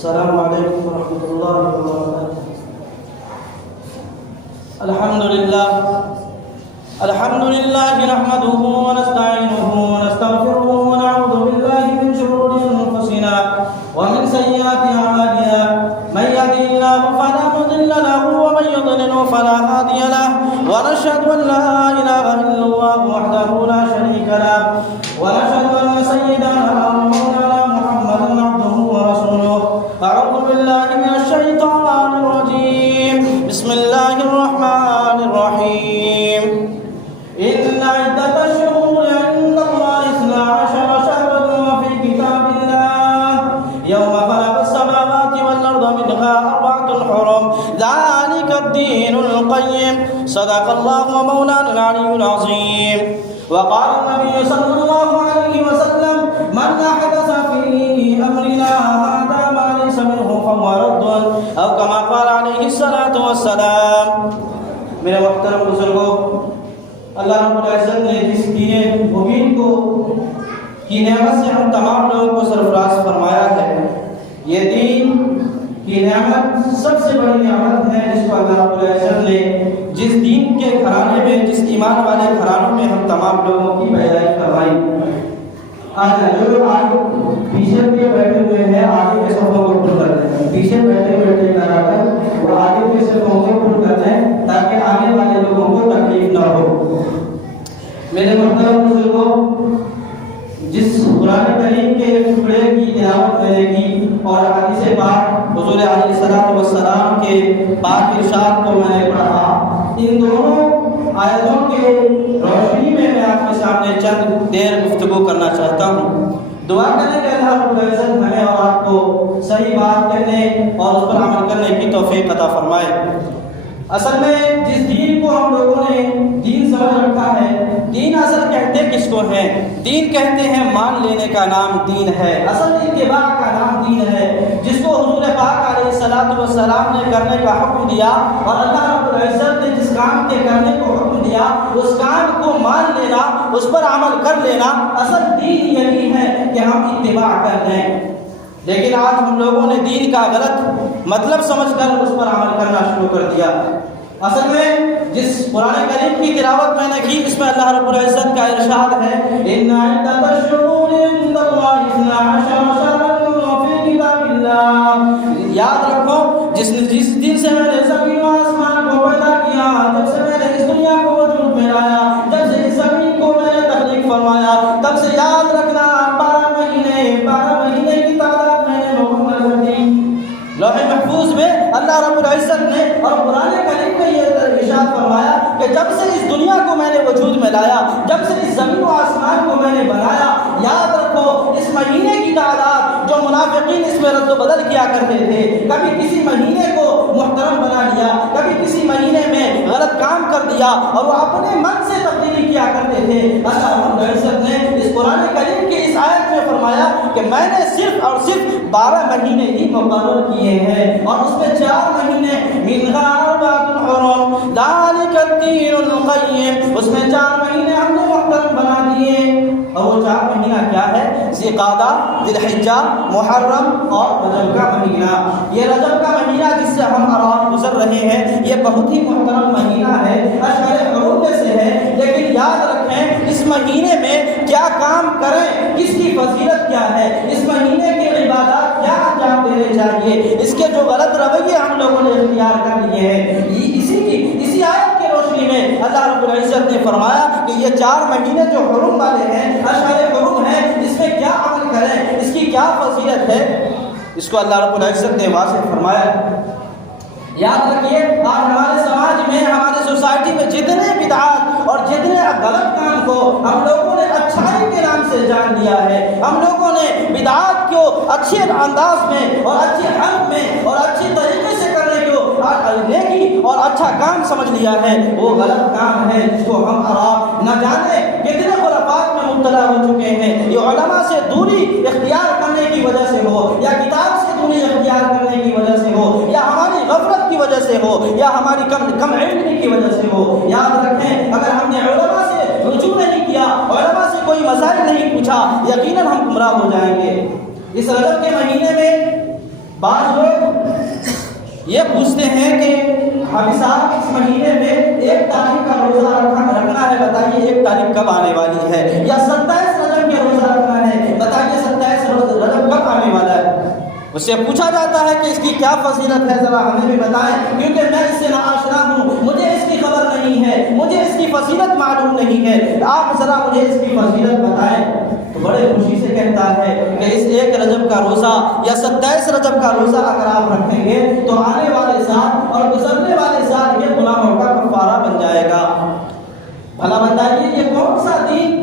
السلام علیکم ورحمۃ اللہ وبرکاتہ۔ الحمد للہ نحمده ونستعینه ونستغفره ونعوذ باللہ من شرور انفسنا ومن سیئات اعمالنا من يهده الله فلا مضل له ومن يضلل فلا هادي له ونشهد ان لا اله الا الله وحده لا شريك له ونشهد ان سيدنا ومولانا محمدا عبده ورسوله۔ اعوذ باللہ من الشیطان الرجیم، بسم اللہ الرحمن الرحیم۔ ان عدۃ الشہور عند اللہ 12 شہرا فی کتاب اللہ یوم خلق السماوات والارض منها 4 حرم ذلك الدین القیم۔ صدق اللہ ومولانا العلی العظیم۔ وقال النبی صلی اللہ علیہ وسلم من احدث فی امرنا هذا ما ليس منه فهو رد، او كما قال علیہ الصلاۃ والسلام۔ میرے محترم بزرگوں، اللہ رب العزت نے جس دین مبین کی نعمت سے ہم تمام لوگوں کو سرفراز فرمایا ہے، یہ دین کی نعمت سب سے بڑی نعمت ہے جس کو اللہ رب العزت نے جس دین کے گھرانے میں، جس ایمان والے گھرانوں میں ہم تمام لوگوں کی پیدائش کروائی۔ آج جو لوگ آگے پیچھے کے بیٹھے ہوئے ہیں، آگے کے صفوں کو پھول کر دیں، پیچھے بیٹھے نہ کر وہ آگے کے صفوں کو پھول کر دیں تاکہ آنے والے لوگوں کو تکلیف نہ ہو۔ میرے محترم بزرگوں، جس قرآن کریم کے ٹکڑے کی تلاوت میں نے کی اور حدیث پاک حضور علیہ الصلوۃ والسلام کے پاک ارشاد کو میں نے پڑھا، ان دونوں آیتوں کے روشنی میں آپ کے سامنے چند دیر گفتگو کرنا چاہتا ہوں۔ دعا کریں کہ اللہ رب العزت ہمیں اور آپ کو صحیح بات کہنے اور اس پر عمل کرنے کی توفیق عطا فرمائے۔ اصل میں جس دین کو ہم لوگوں نے دین سمجھ رکھا ہے، دین اصل کہتے کس کو ہیں؟ دین کہتے ہیں مان لینے کا نام دین ہے، اصل اتباع کا نام دین ہے، جس کو حضور پاک علیہ الصلوۃ والسلام نے کرنے کا حکم دیا اور اللہ رب العزت نے جس کام کے کرنے کو حکم دیا اس کام کو مان لینا، اس پر عمل کر لینا، اصل دین یہی ہے کہ ہم اتباع کر لیں۔ لیکن آج ہم لوگوں نے دین کا غلط مطلب سمجھ کر اس پر عمل کرنا شروع کر دیا۔ اصل میں جس قرآن کریم کی تلاوت میں نے کی، اس میں اللہ رب العزت کا ارشاد ہے ان عدۃ الشہور عند اللہ 12 شہرا فی کتاب اللہ۔ یاد رکھو جس دن سے میں نے زمین و آسمان کو پیدا کیا، جب سے میں نے اس دنیا کو وجود میں لایا، جب سے اس زمین کو میں نے تخلیق فرمایا، تب سے یاد رکھنا 12 مہینے کی تعداد میں نے مکمل کر دی۔ لوح محفوظ میں اللہ رب العزت نے اور قرآن کریم میں یہ ارشاد فرمایا کہ جب سے اس دنیا کو میں نے وجود میں لایا، جب سے اس زمین و آسمان کو میں نے بنایا، یاد رکھو اس مہینے کی تعداد جو منافقین اس میں رد و بدل کیا کرتے تھے، کبھی کسی مہینے کو محترم بنا لیا، کبھی کسی مہینے میں غلط کام کر دیا اور وہ اپنے من سے تبدیلی کیا کرتے تھے، اللہ رب العزت نے اس قرآن کریم کی اس آیت میں فرمایا کہ میں نے صرف اور صرف 12 مہینے ہی مقرر کیے ہیں اور اس میں 4 مہینے منها 4 حرم ذلك الدین القیم، اس میں 4 مہینے ہم نے محترم بنا دیے۔ اور وہ 4 مہینہ کیا ہے؟ ذی القعدہ، ذی الحجہ، محرم اور رجب کا مہینہ۔ یہ رجب کا مہینہ جس سے ہم آرام گزر رہے ہیں، یہ بہت ہی محترم مہینہ ہے، اشہر حرم میں سے ہے، لیکن یاد رکھیں اس مہینے میں کیا کام کریں، کس کی فضیلت کیا ہے، اس مہینے کے عبادات کیا انجام دینے چاہیے، اس کے جو غلط رویے ہم لوگوں نے اختیار کر لیے ہیں، اسی آیت کی روشنی میں اللہ رب العزت نے فرمایا کہ یہ 4 مہینے جو حرم والے ہیں، اشہر حرم ہیں، اس میں کیا عمل کریں، اس کی کیا فضیلت ہے، اس کو اللہ رب العزت نے واضح فرمایا۔ یاد رکھیے آج ہمارے سماج میں، ہمارے سوسائٹی میں جتنے بدعات اور جتنے غلط کام کو ہم لوگوں نے اچھائی کے نام سے جان لیا ہے، ہم لوگوں نے بدعات کو اچھے انداز میں اور اچھے حق میں اور اچھے طریقے سے کرنے کو نیکی اور اچھا کام سمجھ لیا ہے، وہ غلط کام ہے جس کو ہم نہ جانے کتنے خرافات میں مبتلا ہو چکے ہیں۔ یہ علماء سے دوری اختیار کرنے کی وجہ سے ہو، یا کتاب سے دوری اختیار کرنے کی وجہ سے ہو، یا ہماری غفلت کی وجہ سے ہو، یا ہماری کم علمی کی وجہ سے ہو۔ یاد رکھیں اگر ہم نے علماء سے رجوع نہیں کیا، علماء سے کوئی مسائل نہیں پوچھا، یقیناً ہم گمراہ ہو جائیں گے۔ اس رجب کے مہینے میں بعض لوگ یہ پوچھتے ہیں کہ حافظ صاحب اس مہینے میں 1 تاریخ کا روزہ رکھنا ہے، بتائیے 1 تاریخ کب آنے والی ہے، یا 27 رجب کا روزہ رکھنا ہے، بتائیے 27 رجب کب آنے والا ہے۔ اس سے پوچھا جاتا ہے کہ اس کی کیا فضیلت ہے، ذرا ہمیں بھی بتائیں، کیونکہ میں اس سے ناآشنا ہوں، مجھے اس کی خبر نہیں ہے، مجھے اس کی فضیلت معلوم نہیں ہے، آپ ذرا مجھے اس کی فضیلت بتائیں۔ تو بڑے خوشی سے کہتا ہے کہ اس 1 رجب کا روزہ یا 27 رجب کا روزہ اگر آپ رکھیں گے تو آنے والے سال اور گزرنے والے سال یہ گناہوں کا کفارہ بن جائے گا۔ بھلا بتائیے یہ کون سا دین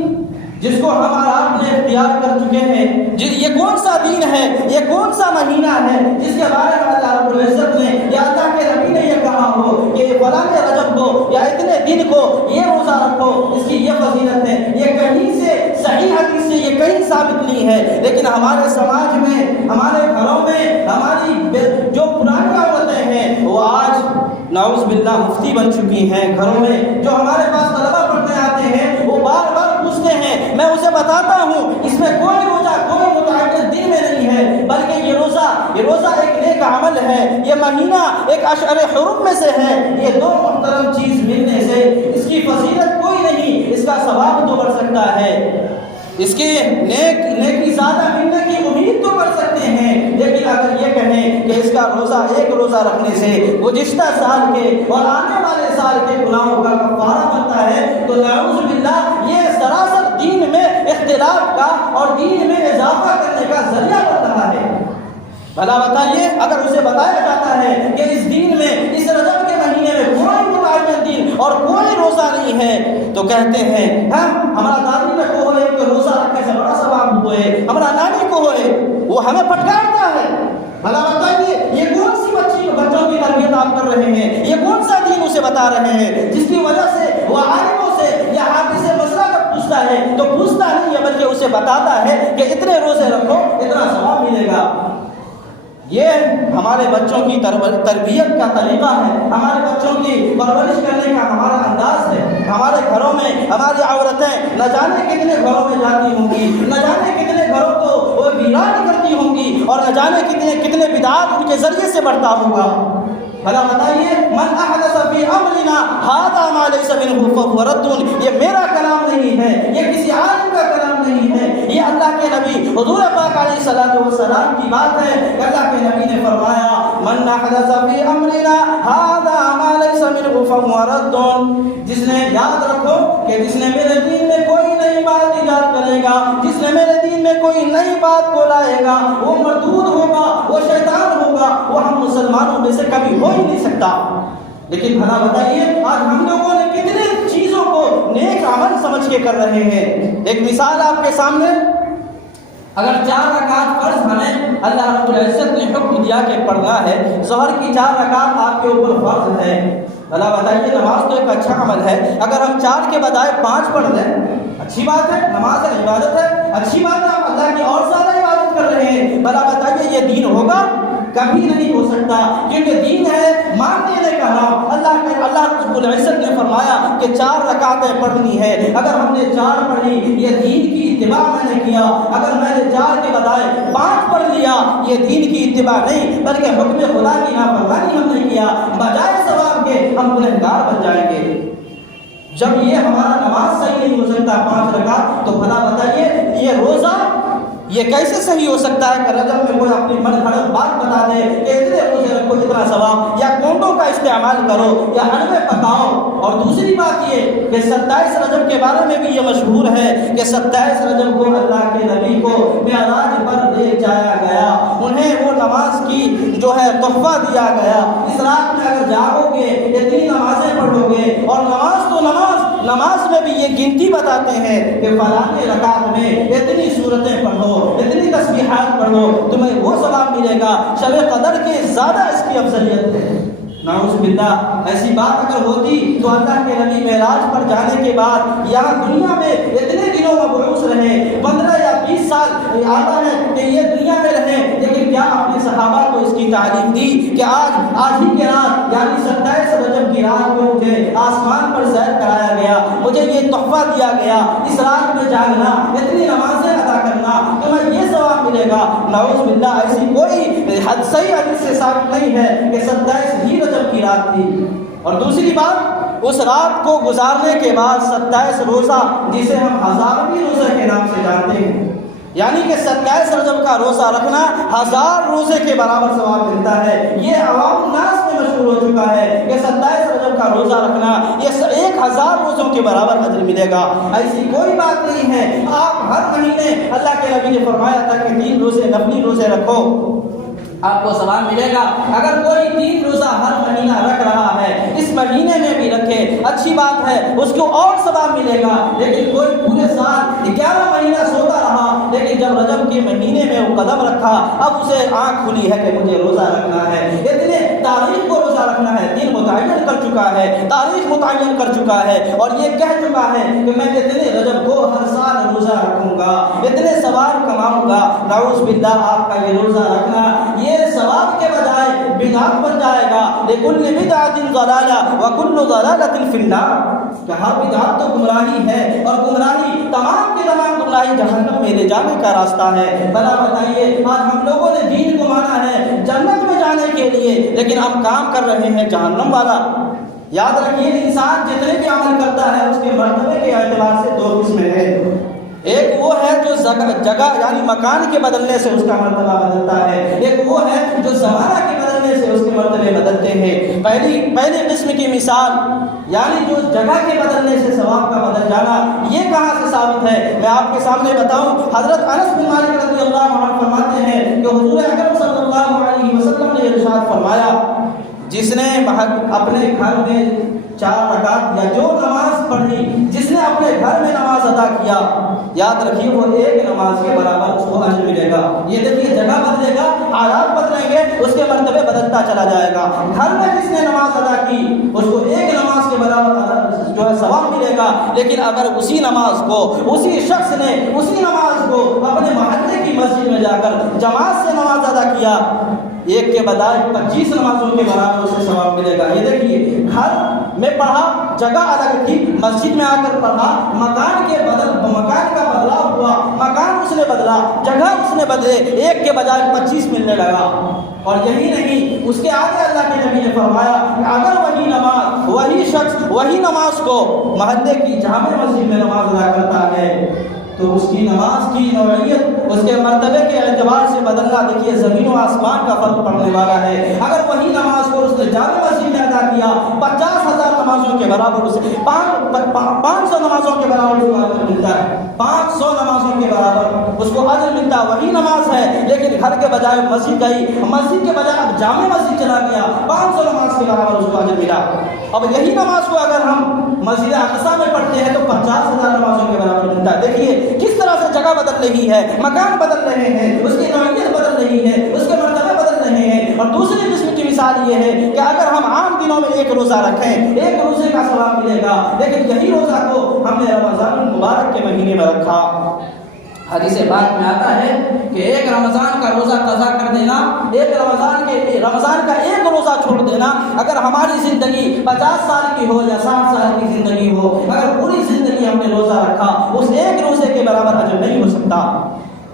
جس کو ہم اور آپ نے اختیار کر چکے ہیں، یہ کون سا دین ہے، یہ کون سا مہینہ ہے جس کے بارے میں اللہ رب العزت نے یا اللہ کے نبی نے یہ کہا ہو کہ فلاں رجب کو یا اتنے دن کو یہ روزہ رکھو، اس کی یہ فضیلت ہے۔ یہ کہیں سے صحیح حدیث سے یہ کہیں ثابت نہیں ہے، لیکن ہمارے سماج میں، ہمارے گھروں میں، ہماری جو پرانی عورتیں ہیں وہ آج نعوذ باللہ مفتی بن چکی ہیں گھروں میں۔ جو ہمارے پاس طلبہ پڑھنے آتے ہیں وہ بار بار پوچھتے ہیں، میں اسے بتاتا ہوں اس میں کوئی روزہ کوئی متعدد دن میں نہیں ہے، بلکہ یہ روزہ ایک نیک عمل ہے، یہ مہینہ ایک اشہر حرم میں سے ہے۔ یہ 2 محترم چیز ملنے سے اس کی فضیلت کوئی نہیں، اس کا ثواب تو بڑھ سکتا ہے، اس کے نیکی زیادہ ملنے کی امید تو کر سکتے ہیں، لیکن اگر یہ کہیں کہ اس کا ایک روزہ رکھنے سے گزشتہ سال کے اور آنے والے سال کے گناہوں کا کفارہ بنتا ہے تو نعوذ باللہ یہ سراسر دین میں اختلاف کا اور دین میں اضافہ کرنے کا ذریعہ بن رہا ہے۔ بھلا بتائیے اگر اسے بتایا جاتا ہے کہ اس دین میں، اس رجب کے مہینے میں کوئی متعین دن اور کوئی روزہ نہیں ہے تو کہتے ہیں ہمارا دادی نے کو ہوئے کہ روزہ رکھنے سے بڑا ثواب ہوئے، ہمارا نانی کو ہوئے، وہ ہمیں پھٹکارتا ہے۔ بھلا بتائیے یہ کون سی بچوں کی تربیت آپ کر رہے ہیں، یہ کون سا دین اسے بتا رہے ہیں جس کی وجہ سے وہ عالموں سے یا حافظ سے مسئلہ جب پوچھتا ہے تو پوچھتا نہیں ہے بلکہ اسے بتاتا ہے کہ اتنے روزے رکھو اتنا ثواب ملے گا۔ یہ ہمارے بچوں کی تربیت کا طریقہ ہے، ہمارے بچوں کی پرورش کرنے کا ہمارا انداز ہے۔ ہمارے گھروں میں ہماری عورتیں نہ جانے کتنے گھروں میں جاتی ہوں گی، نہ جانے کتنے گھروں کو وہ ویران کرتی ہوں گی، اور نہ جانے کتنے بدعات ان کے ذریعے سے بڑھتا ہوگا۔ بھلا بتائیے من احدث فی امرنا ھذا ما لیس منہ فہو رد، یہ میرا کلام نہیں ہے، یہ کسی عالم کا کلام نہیں ہے، یہ اللہ کے نبی حضور پاک علیہ الصلوۃ والسلام کی بات ہے۔ اللہ کے نبی نے فرمایا من احدث فی امرنا ھذا ما لیس منہ فہو رد، جس نے، یاد رکھو کہ جس نے میرے دین میں کوئی نئی بات ایجاد کرے گا، جس نے میرے دین میں کوئی نئی بات کو لائے گا وہ مردود ہوگا، وہ شیطان ہوگا، وہ ہم مسلمانوں میں سے کبھی ہو ہی نہیں سکتا۔ لیکن بھلا بتائیے آج ہم لوگوں نے کتنے چیزوں کو نیک عمل سمجھ کے کر رہے ہیں۔ ایک مثال آپ کے سامنے، اگر 4 رکعت فرض ہمیں اللہ رب العزت نے حکم دیا کہ پڑھنا ہے، ظہر کی 4 رکعت آپ کے اوپر فرض ہے، بھلا بتائیے نماز تو ایک اچھا عمل ہے، اگر ہم 4 کے بجائے 5 پڑھ لیں اچھی بات ہے، نماز ہے، عبادت ہے، اچھی بات ہے، آپ اللہ کی اور زیادہ عبادت کر رہے ہیں۔ بھلا بتائیے یہ دین ہوگا؟ کبھی نہیں ہو سکتا، کیونکہ دین ہے مان لینے کا نام۔ اللہ رب العزت نے فرمایا کہ 4 رکعتیں پڑھنی ہے، اگر ہم نے 4 پڑھی یہ دین کی اتباع میں نے کیا، اگر میں نے 4 کے بجائے 5 پڑھ لیا یہ دین کی اتباع نہیں بلکہ حکم خدا کی نافرمانی ہم نے کیا، بجائے ثواب کے ہم گنہگار بن جائیں گے۔ جب یہ ہمارا نماز صحیح نہیں ہو سکتا 5 رکعت، تو بھلا بتائیے یہ روزہ یہ کیسے صحیح ہو سکتا ہے کہ رجب میں کوئی اپنی من گھڑت بات بتا دے کہ اتنے روزے رکھو اتنا ثواب، یا کونڈوں کا استعمال کرو یا حلوے پکاؤ۔ اور دوسری بات یہ کہ 27 رجب کے بارے میں بھی یہ مشہور ہے کہ 27 رجب کو اللہ کے نبی کو معراج پر لے جایا گیا، انہیں وہ نماز کی جو ہے تحفہ دیا گیا۔ اس رات میں اگر جاگو گے اتنی نمازیں پڑھو گے، اور نماز تو نماز میں بھی یہ گنتی بتاتے ہیں کہ فلاں رکعت میں اتنی سورتیں پڑھو، اتنی تسبیحات پڑھو، تمہیں وہ ثواب ملے گا۔ شب قدر کے زیادہ اس کی افضلیت ہے۔ نعوذ باللہ ایسی بات اگر ہوتی تو اللہ کے نبی معراج پر جانے کے بعد یہاں دنیا میں اتنے دنوں مبعوث رہے، 15 یا 20 سال آتا ہے کہ یہ دنیا میں رہے، لیکن کیا اپنے صحابہ کو اس کی تعلیم دی کہ آج ہی کے رات یعنی 27 رجب کی رات کو مجھے آسمان پر سیر کرایا گیا، مجھے یہ تحفہ دیا گیا، اس رات میں جاگنا، اتنی نمازیں ادا کرنا، تمہیں یہ ثواب ملے گا۔ نعوذ باللہ ایسی کوئی صحیح حدیث سے ثابت نہیں ہے کہ 27 ہی رجب کی رات تھی۔ اور دوسری بات، اس رات کو گزارنے کے بعد 27 روزہ، جسے ہم ہزارویں روزے کے نام سے جانتے ہیں، یعنی کہ 27 رجب کا روزہ رکھنا 1000 روزے کے برابر ثواب ملتا ہے۔ یہ عوام الناس میں مشہور ہو چکا ہے کہ 27 رجب کا روزہ رکھنا یہ 1000 روزوں کے برابر اجر ملے گا۔ ایسی کوئی بات نہیں ہے۔ آپ ہر مہینے، اللہ کے نبی نے فرمایا تھا کہ 3 روزے نفلی روزے رکھو، آپ کو ثواب ملے گا۔ اگر کوئی 3 روزہ ہر مہینہ رکھ رہا ہے، اس مہینے میں بھی رکھے، اچھی بات ہے، اس کو اور ثواب ملے گا۔ لیکن کوئی پورے سال 11 مہینہ سوتا رہا، لیکن جب رجب کے مہینے میں وہ قدم رکھا، اب اسے آنکھ کھلی ہے کہ مجھے روزہ رکھنا ہے، اتنے تاریخ کو روزہ رکھنا ہے، دن متعین کر چکا ہے، تاریخ متعین کر چکا ہے، اور یہ کہہ چکا ہے کہ میں اتنے رجب کو ہر سال روزہ رکھوں گا، اتنے ثواب کماؤں گا۔ نعوذ باللہ، آپ کا یہ روزہ رکھنا یہ ثواب کے بجائے بدعت بن جائے گا۔ لِكُلِّ بِدْعَةٍ ضَلَالَةٍ وَكُلُّ ضَلَالَةٍ فِي النَّارِ، کہ ہر بدعت تو گمراہی ہے، اور گمراہی تمام کی تمام گمراہی جہنم میں لے جانے کا راستہ ہے۔ بھلا بتائیے، آج ہم لوگوں نے دین کو مانا ہے جنت میں جانے کے لیے، لیکن ہم کام کر رہے ہیں جہنم والا۔ یاد رکھیے، انسان جتنے بھی عمل کرتا ہے اس کے مرتبے کے اعتبار سے 2 قسمیں ہیں۔ ایک وہ ہے جو جگہ یعنی مکان کے بدلنے سے اس کا مرتبہ بدلتا ہے، ایک وہ ہے جو زمانہ کے بدلنے سے اس کے مرتبے بدلتے ہیں۔ پہلی قسم کی مثال، یعنی جو جگہ کے بدلنے سے ثواب کا بدل جانا، یہ کہاں سے ثابت ہے؟ میں آپ کے سامنے بتاؤں۔ حضرت انس بن مالک رضی اللہ عنہ فرماتے ہیں کہ حضور اکرم صلی اللہ علیہ وسلم نے ارشاد فرمایا، جس نے اپنے گھر میں 4 رکعت یا جو نماز پڑھی، جس نے اپنے گھر میں نماز ادا کیا، یاد رکھیے وہ ایک نماز کے برابر اس کو اجر ملے گا۔ یہ دیکھیے، جگہ بدلے گا، حالات بدلیں گے، اس کے مرتبے بدلتا چلا جائے گا۔ گھر میں جس نے نماز ادا کی اس کو ایک نماز کے برابر جو ہے ثواب ملے گا، لیکن اگر اسی نماز کو اسی شخص نے اسی نماز کو اپنے محلے کی مسجد میں جا کر جماعت سے نماز ادا کیا، ایک کے بجائے 25 نمازوں کے برابر اسے ثواب ملے گا۔ یہ دیکھیے، گھر میں پڑھا، جگہ الگ تھی، مسجد میں آ کر پڑھا، مکان کا بدلاؤ ہوا، مکان اس نے بدلا، جگہ اس نے بدلے، ایک کے بجائے 25 ملنے لگا۔ اور یہی نہیں، اس کے آگے اللہ کے نبی نے فرمایا کہ اگر وہی نماز، وہی شخص وہی نماز کو محلے کی جامع مسجد میں نماز ادا کرتا ہے، تو اس کی نماز کی نوعیت اس کے مرتبے کے اعتبار سے بدلنا، دیکھیے زمین و آسمان کا فرق پڑنے والا ہے۔ اگر وہی نماز کو اس نے جامع مسجد میں ادا کیا، 50,000 نمازوں کے برابر اسے 500 نمازوں کے برابر اس کو اجر ملتا ہے، 500 نمازوں کے برابر اس کو اجر ملتا ہے۔ وہی نماز ہے، لیکن گھر کے بجائے مسجد گئی، مسجد کے بجائے اب جامع مسجد چلا گیا، 500 نماز کے برابر اس کو اجر ملا۔ اب یہی نماز کو اگر ہم مسجد اقصی میں پڑھتے ہیں تو 50,000 نمازوں کے برابر ملتا ہے۔ دیکھیے کس طرح سے جگہ بدل رہی ہے، مکان بدل رہے ہیں، اس کی نوعیت بدل رہی ہے، اس کے مرتبے بدل رہے ہیں۔ اور دوسری قسم کی مثال یہ ہے کہ اگر ہم عام دنوں میں ایک روزہ رکھیں، ایک روزے کا ثواب ملے گا، لیکن یہی روزہ کو ہم نے رمضان المبارک کے مہینے میں رکھا۔ حدیث پاک میں آتا ہے کہ ایک رمضان کا روزہ قضا کر دینا، رمضان کا ایک روزہ چھوڑ دینا، اگر ہماری زندگی 50 سال کی ہو یا 60 سال کی زندگی ہو، اگر پوری زندگی ہم نے روزہ رکھا، اس ایک روزے کے برابر اجر نہیں ہو سکتا۔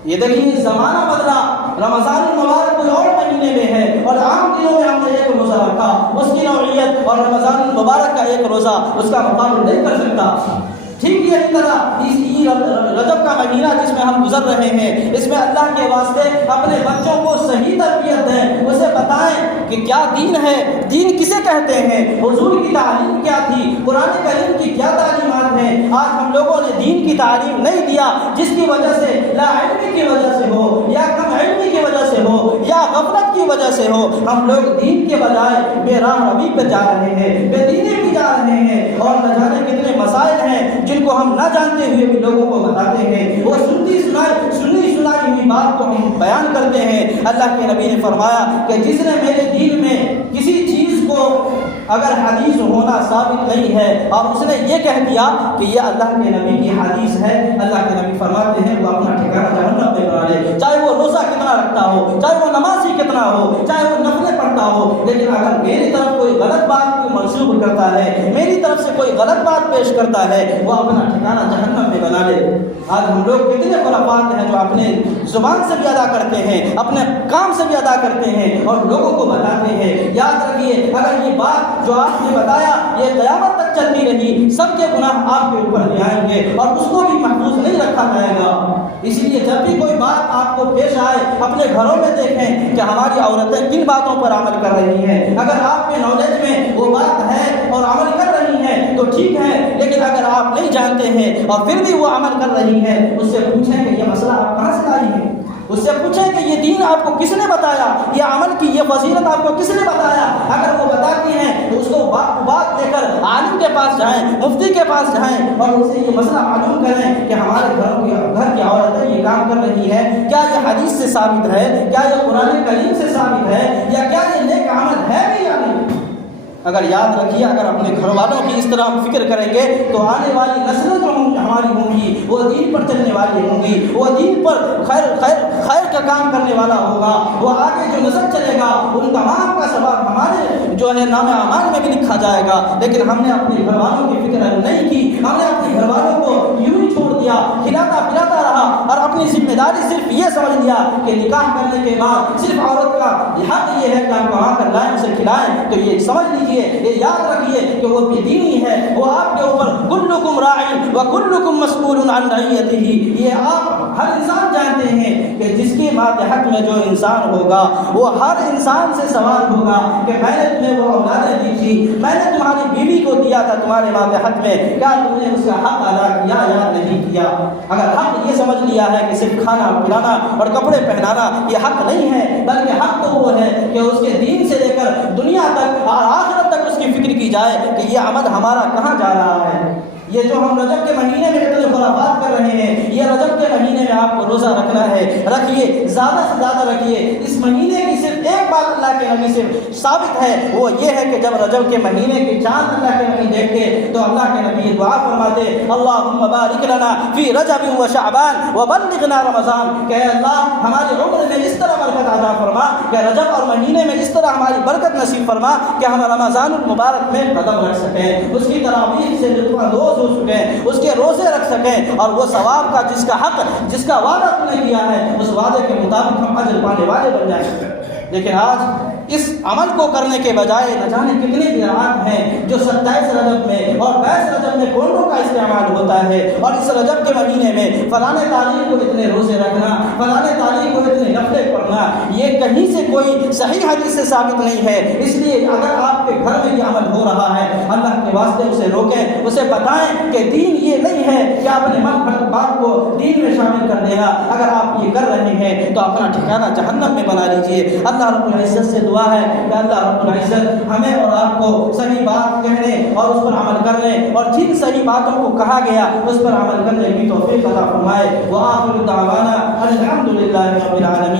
یہ دیکھیے زمانہ بدلا، رمضان المبارک کوئی اور مہینے میں ہے اور عام دنوں میں ہم نے ایک روزہ رکھا، اس کی نوعیت اور رمضان المبارک کا ایک روزہ اس کا مقابلہ نہیں کر سکتا۔ ٹھیک یہی طرح اس رجب کا مہینہ جس میں ہم گزر رہے ہیں، اس میں اللہ کے واسطے اپنے بچوں کو صحیح تربیت دیں، اسے بتائیں کہ کیا دین ہے، دین کسے کہتے ہیں، حضور کی تعلیم کیا تھی، قرآن کریم کی کیا تعلیمات ہیں۔ آج ہم لوگوں نے دین کی تعلیم نہیں دیا، جس کی وجہ سے لا علمی کی وجہ سے ہو یا کم علمی کی وجہ سے ہو یا غفلت کی وجہ سے ہو، ہم لوگ دین کے بجائے بے راہ روی پہ جا رہے ہیں، بے دینی پہ جا رہے ہیں، اور نہ جانے کتنے مسائل ہیں جن کو ہم نہ جانتے ہوئے بھی لوگوں کو بتاتے ہیں، وہ سنی سنائی ہوئی بات کو ہم بیان کرتے ہیں۔ اللہ کے نبی نے فرمایا کہ جس نے میرے دین میں کسی چیز کو اگر حدیث ہونا ثابت نہیں ہے اور اس نے یہ کہہ دیا کہ یہ اللہ کے نبی کی حدیث ہے، اللہ کے نبی فرماتے ہیں وہ اپنا ٹھکانہ جہنم میں بنا لے، چاہے وہ روزہ کتنا رکھتا ہو، چاہے وہ نمازی کتنا ہو، چاہے وہ نفلیں پڑھتا بتاؤ، لیکن اگر میری طرف کوئی غلط بات کو منسوخ کرتا ہے، میری طرف سے کوئی غلط بات پیش کرتا ہے، وہ اپنا ٹھکانہ جہنم میں بنا لے۔ آج ہم لوگ کتنے خرافات ہیں جو اپنے زبان سے بھی ادا کرتے ہیں، اپنے کام سے بھی ادا کرتے ہیں اور لوگوں کو بتاتے ہیں۔ یاد رکھیے، اگر یہ بات جو آپ نے بتایا یہ قیامت تک چلتی رہی، سب کے گناہ آپ کے اوپر بھی آئیں گے اور اس کو بھی محفوظ نہیں رکھا جائے گا۔ اس لیے جب بھی کوئی بات آپ کو پیش آئے، اپنے گھروں میں دیکھیں کہ ہماری عورتیں کن باتوں پر عمل کر رہی ہیں۔ اگر آپ کے نالج میں وہ بات ہے اور عمل کر رہی ہیں تو ٹھیک ہے، لیکن اگر آپ نہیں جانتے ہیں اور پھر بھی وہ عمل کر رہی ہیں، اس سے پوچھیں کہ یہ مسئلہ آپ کہاں سے لائی ہیں، اس سے پوچھیں کہ یہ دین آپ کو کس نے بتایا، یہ عمل کی یہ فضیلت آپ کو کس نے بتایا۔ اگر وہ بتاتی ہیں تو اس کو بات لے کر عالم کے پاس جائیں، مفتی کے پاس جائیں اور ان سے یہ مسئلہ معلوم کریں کہ ہمارے گھر کی عورتیں یہ کام کر رہی ہیں، کیا یہ حدیث سے ثابت ہے، کیا یہ قرآن کریم سے ثابت ہے، یا کیا یہ نیک عمل ہے بھی یا نہیں۔ اگر یاد رکھیے، اگر اپنے گھر والوں کی اس طرح ہم فکر کریں گے تو آنے والی نسلیں جو ہماری ہوں گی وہ دین پر چلنے والی ہوں گی، وہ دین پر خیر کا کام کرنے والا ہوگا، وہ آگے جو نسل چلے گا ان تمام کا ثواب ہمارے جو ہے نام اعمال میں بھی لکھا جائے گا۔ لیکن ہم نے اپنے گھر والوں کی فکر نہیں کی، ہم نے اپنے گھر والوں کو یوں ہی چھوڑ دیا، کھلاتا پلاتا رہا اور اپنی ذمہ داری صرف یہ سمجھ لیا کہ نکاح کرنے کے بعد صرف عورت کا حق یہ ہے کہ ہم وہاں کر لائیں، اسے کھلائیں۔ تو یہ سمجھ لیجیے، یہ یاد رکھیے کہ وہ بے دینی ہے، وہ آپ کے اوپر کلکم راعی وکلکم مسئول عن رعیتہ، یہ آپ ہر انسان جانتے ہیں کہ جس کے ماتحت میں جو انسان ہوگا وہ ہر انسان سے سوال ہوگا کہ میں نے تمہیں وہ اولادیں دی تھی، میں نے تمہاری بیوی کو دیا تھا تمہارے ماتحت میں، کیا تم نے اس کا حق ادا کیا یا نہیں کیا۔ اگر حق یہ سمجھ لیا ہے کہ صرف کھانا پلانا اور کپڑے پہنانا یہ حق نہیں ہے، بلکہ حق تو وہ ہے کہ اس کے دین سے لے کر دنیا تک اور آخرت تک اس کی فکر کی جائے کہ یہ عمل ہمارا کہاں جا رہا ہے۔ یہ جو ہم رجب کے مہینے میں اتنے خرافات کر رہے ہیں، یہ رجب کے مہینے میں آپ کو روزہ رکھنا ہے، رکھیے، زیادہ سے زیادہ رکھیے۔ اس مہینے کی صرف ایک بات اللہ کے نبی سے ثابت ہے، وہ یہ ہے کہ جب رجب کے مہینے کے چاند اللہ کے نبی دیکھتے تو اللہ کے نبی دعا فرماتے، اللہم بارک لنا فی رجب و شعبان وبلغنا رمضان، کہ اے اللہ ہماری عمر میں اس طرح برکت عطا فرما کہ رجب اور مہینے میں اس طرح ہماری برکت نصیب فرما کہ ہم رمضان المبارک میں قدم رکھ سکیں، اس کی تراویح سے لطف اندوز ہو سکیں، اس کے روزے رکھ سکیں، اور وہ ثواب کا جس کا حق، جس کا وعدہ تم نے کیا ہے اس وعدے کے مطابق ہم اجر پانے والے بن جائیں۔ لیکن آج اس عمل کو کرنے کے بجائے نہ جانے کتنے بدعات ہیں جو 27 رجب میں اور 22 رجب میں کونڈوں کا استعمال ہوتا ہے، اور اس رجب کے مہینے میں فلاں تاریخ کو اتنے روزے رکھنا، فلاں تاریخ کو اتنے نفلیں پڑھنا، یہ کہیں سے کوئی صحیح حدیث سے ثابت نہیں ہے۔ اس لیے اگر آپ کے گھر میں یہ عمل ہو رہا ہے، اللہ کے واسطے اسے روکیں، اسے بتائیں کہ دین یہ نہیں ہے کہ اپنے من گھڑت بات کو دین میں شامل کر دینا۔ اگر آپ یہ کر رہے ہیں تو اپنا ٹھکانہ جہنم میں بنا لیجئے۔ اللہ رب العزت سے دعا ہے کہ اللہ رب العزت ہمیں اور آپ کو صحیح بات کہنے اور اس پر عمل کرنے، اور جن صحیح باتوں کو کہا گیا اس پر عمل کرنے کی توفیق عطا فرمائے۔ وآخر دعوانا الحمد للہ رب العالمین۔